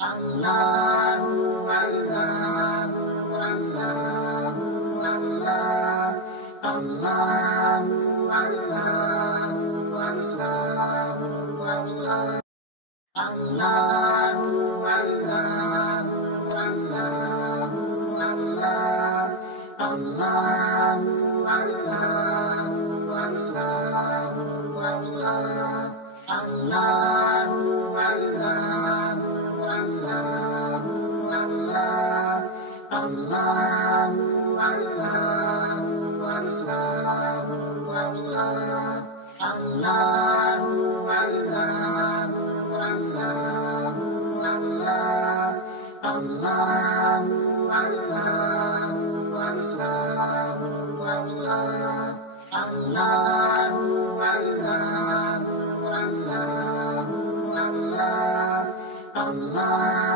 Allahu Allahu Allahu Allah, Allahu Allahu Allahu Allah, Allahu Allahu Allahu Allah, Allahu Allahu Allahu Allah, Allahu Allahu Allahu Allah, Allahu Allahu Allahu Allah, Allahu Allahu Allahu Allah, Allahu Allahu Allahu Allah, Allahu Allahu Allahu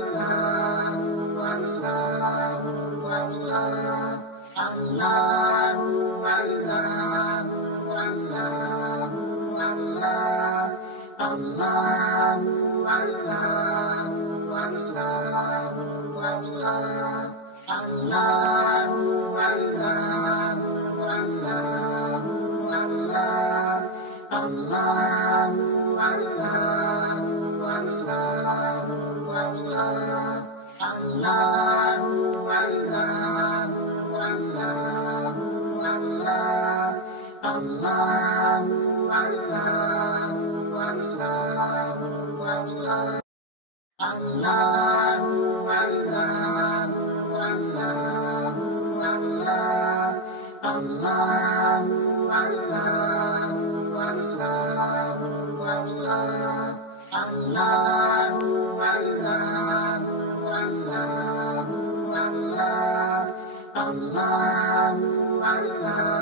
Allah, Allahu Allahu Allahu Allah, Allahu Allahu Allahu Allah, Allahu Allahu Allahu Allah, Allahu Allahu Allahu Allah, Allahu Allahu Allahu Allah, Allahu Allahu Allahu Allah, Allahu Allahu Allahu Allah, Allahu Allahu Allahu Allah, Allahu Allahu Allahu Allah, Allahu Allahu Allahu Allah, Allahu Allahu